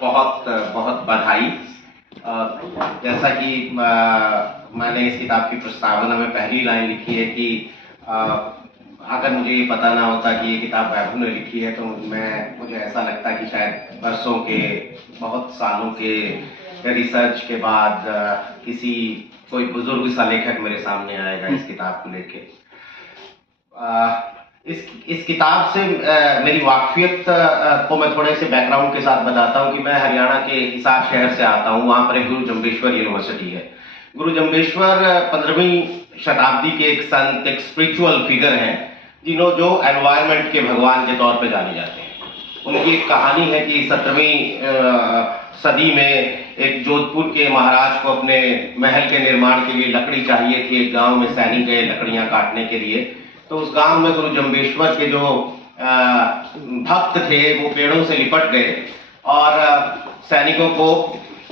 बहुत बहुत बधाई। जैसा कि मैंने इस किताब की प्रस्तावना में पहली लाइन लिखी है कि अगर मुझे ये पता ना होता कि ये किताब वैभव ने लिखी है तो मुझे ऐसा लगता कि शायद वर्षों के, बहुत सालों के रिसर्च के बाद किसी कोई बुजुर्ग सा लेखक मेरे सामने आएगा इस किताब को लेके। इस किताब से मेरी वाकफियत को मैं थोड़े से बैकग्राउंड के साथ बताता हूँ कि मैं हरियाणा के हिसार शहर से आता हूँ। वहाँ पर एक गुरु जम्बेश्वर यूनिवर्सिटी है। गुरु जम्बेश्वर 15वीं शताब्दी के एक संत, एक स्पिरिचुअल फिगर हैं जो एनवायरनमेंट के भगवान के तौर पे जाने जाते हैं। उनकी एक कहानी है कि 17वीं सदी में एक जोधपुर के महाराज को अपने महल के निर्माण के लिए लकड़ी चाहिए थी। एक गांव में सैनिक गए लकड़ियां काटने के लिए, तो उस गांव में गुरु जम्बेश्वर के जो भक्त थे वो पेड़ों से लिपट गए और सैनिकों को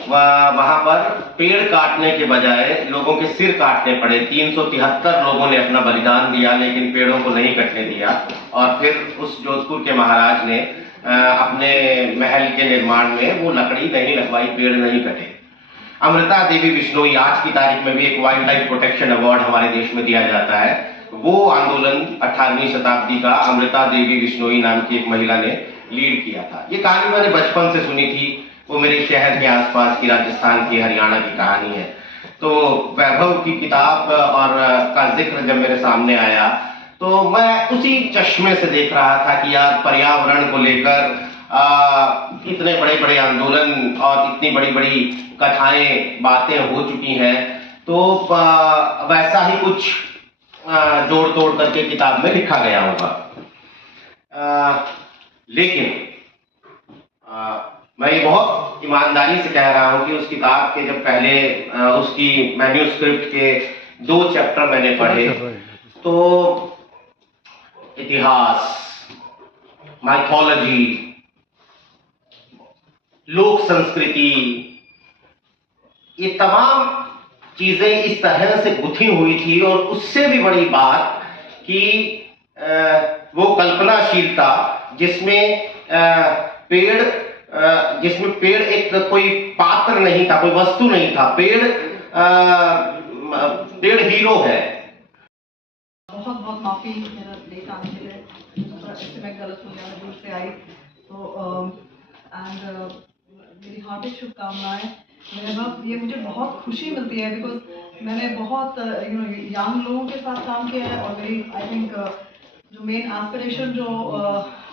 वहां पर पेड़ काटने के बजाय लोगों के सिर काटने पड़े। 373 लोगों ने अपना बलिदान दिया लेकिन पेड़ों को नहीं कटने दिया। और फिर उस जोधपुर के महाराज ने अपने महल के निर्माण में वो लकड़ी नहीं लगवाई, पेड़ नहीं कटे। अमृता देवी बिश्नोई, आज की तारीख में भी एक वाइल्ड लाइफ प्रोटेक्शन अवार्ड हमारे देश में दिया जाता है। वो आंदोलन 18वीं शताब्दी का अमृता देवी बिश्नोई नाम की एक महिला ने लीड किया था। ये कहानी मैंने बचपन से सुनी थी। वो मेरे शहर के आसपास की, राजस्थान की, हरियाणा की कहानी है। तो वैभव की किताब और का जिक्र जब मेरे सामने आया तो मैं उसी चश्मे से देख रहा था कि यार पर्यावरण को लेकर इतने बड़े बड़े आंदोलन और इतनी बड़ी बड़ी कथाएं, बातें हो चुकी हैं, तो वैसा ही कुछ जोड़ तोड़ करके किताब में लिखा गया होगा। लेकिन मैं ये बहुत ईमानदारी से कह रहा हूं कि उस किताब के जब पहले उसकी मैन्यूस्क्रिप्ट के 2 चैप्टर मैंने पढ़े तो इतिहास, माइथोलॉजी, लोक संस्कृति, ये तमाम चीजें इस तरह से गुथी हुई थी। और उससे भी बड़ी बात कि वो कल्पनाशीलता जिसमें पेड़ एक कोई पात्र नहीं था, कोई वस्तु नहीं था। पेड़ हीरो है। बहुत बहुत माफी मेरा लेट आने के लिए, इससे मैं गलत हो गया, दूर से आई तो मेरी हार्दिक शुभकामनाएं। ये मुझे बहुत खुशी मिलती है बिकॉज मैंने बहुत यंग लोगों के साथ काम किया है और मेरी आई थिंक जो मेन एस्पिरेशन, जो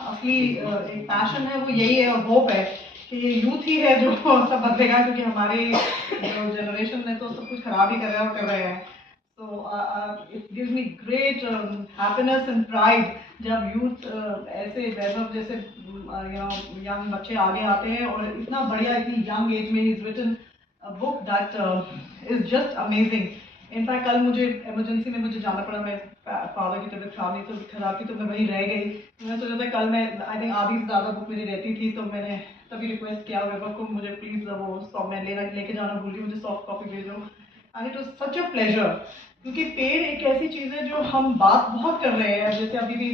असली एक पैशन है वो यही है और होप है कि ये यूथ ही है जो सब बदलेगा, क्योंकि हमारी जो जनरेशन ने तो सब कुछ खराब ही कर रहे हैं। So it gives me great happiness and pride जब यूथ ऐसे वैभव जैसे यंग बच्चे आगे आते हैं और इतना बढ़िया, इतनी यंग एज में he's written a book that is just amazing. In fact कल मुझे इमरजेंसी में मुझे जाना पड़ा, मैं फादर की तबीयत खराब थी तो मैं वहीं रह गई। मैंने सोचा था कल मैं आई थिंक आधी से ज़्यादा बुक मेरी रहती थी, तो मैंने तभी रिक्वेस्ट किया वैभव को मुझे प्लीज़ वो मैं लेके जाना भूल गई, मुझे सॉफ्ट कॉपी भेजो। And it was such a pleasure, क्योंकि पेड़ एक ऐसी चीज़ है जो हम बात बहुत कर रहे हैं। जैसे अभी भी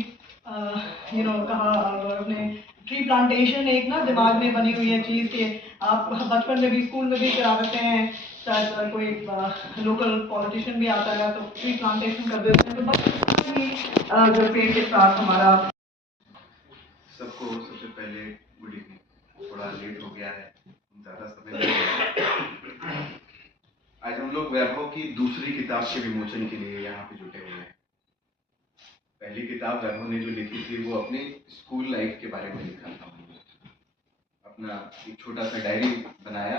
कहा अपने ट्री प्लांटेशन एक ना दिमाग में बनी हुई है चीज़ कि आप बचपन में भी स्कूल में भी करा देते हैं, चाहे कोई लोकल पॉलिटिशियन भी आता है तो ट्री प्लांटेशन कर देते हैं। तो बचपन भी जो पेड़ के साथ हमारा। सबको सबसे पहले गुड इवनिंग। थोड़ा लेट हो गया है, ज़्यादा समय नहीं है। आज हम लोग वैभव की दूसरी किताब के विमोचन के लिए यहाँ पे जुटे हुए हैं। पहली किताब वैभव ने जो लिखी थी वो अपनी स्कूल लाइफ के बारे में लिखा था। अपना एक छोटा सा डायरी बनाया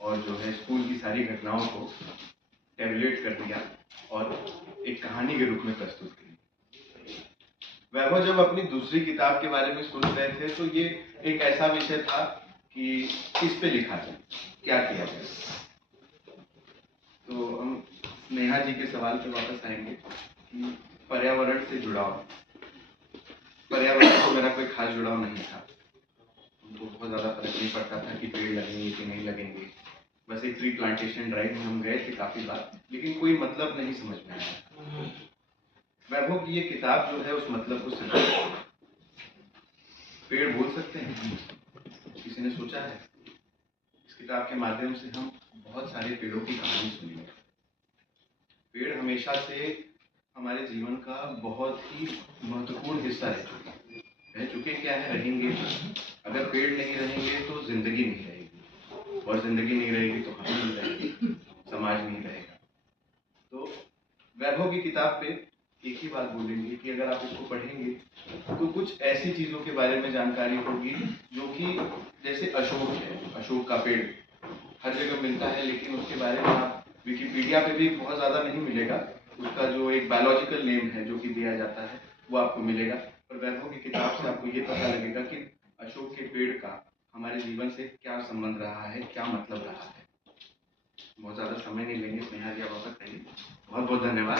और जो है स्कूल की सारी घटनाओं को टैबुलेट कर दिया और एक कहानी के रूप में प्रस्तुत की। वैभव जब अपनी दूसरी किताब के बारे में सोच रहे थे तो ये एक ऐसा विषय था कि किस पे लिखा जाए, क्या किया जाए। तो हम नेहा जी के सवाल पे वापस आएंगे कि पर्यावरण से जुड़ाव। पर्यावरण से मेरा कोई खास जुड़ाव नहीं था। उनको बहुत ज़्यादा फर्क नहीं पड़ता था कि पेड़ लगेंगे कि नहीं लगेंगे। बस एक ट्री प्लांटेशन ड्राइव में हम गए थे काफ़ी बार, लेकिन कोई मतलब नहीं समझ में आया। वैभव की ये किताब जो है उस मतलब को समझ। पेड़ बोल सकते हैं, किसी ने सोचा है? किताब के माध्यम से हम बहुत सारे पेड़ों की कहानी सुनेंगे। पेड़ हमेशा से हमारे जीवन का बहुत ही महत्वपूर्ण हिस्सा रह चुके क्या है, रहेंगे। अगर पेड़ नहीं रहेंगे तो जिंदगी नहीं रहेगी, और जिंदगी नहीं रहेगी तो हम नहीं रहेंगे, समाज नहीं रहेगा। तो वैभव की किताब पे एक ही बात बोलेंगे कि अगर आप इसको पढ़ेंगे तो कुछ ऐसी चीज़ों के बारे में जानकारी होगी जो कि जैसे अशोक है, अशोक का पेड़ हर जगह मिलता है, लेकिन उसके बारे में आप विकिपीडिया पे भी बहुत ज़्यादा नहीं मिलेगा। उसका जो एक बायोलॉजिकल नेम है जो कि दिया जाता है वो आपको मिलेगा। और वैभव की किताब से आपको ये पता लगेगा कि अशोक के पेड़ का हमारे जीवन से क्या संबंध रहा है, क्या मतलब रहा है। बहुत ज़्यादा समय नहीं लेंगे, स्नेहा जी आप वापस आइए। बहुत बहुत धन्यवाद।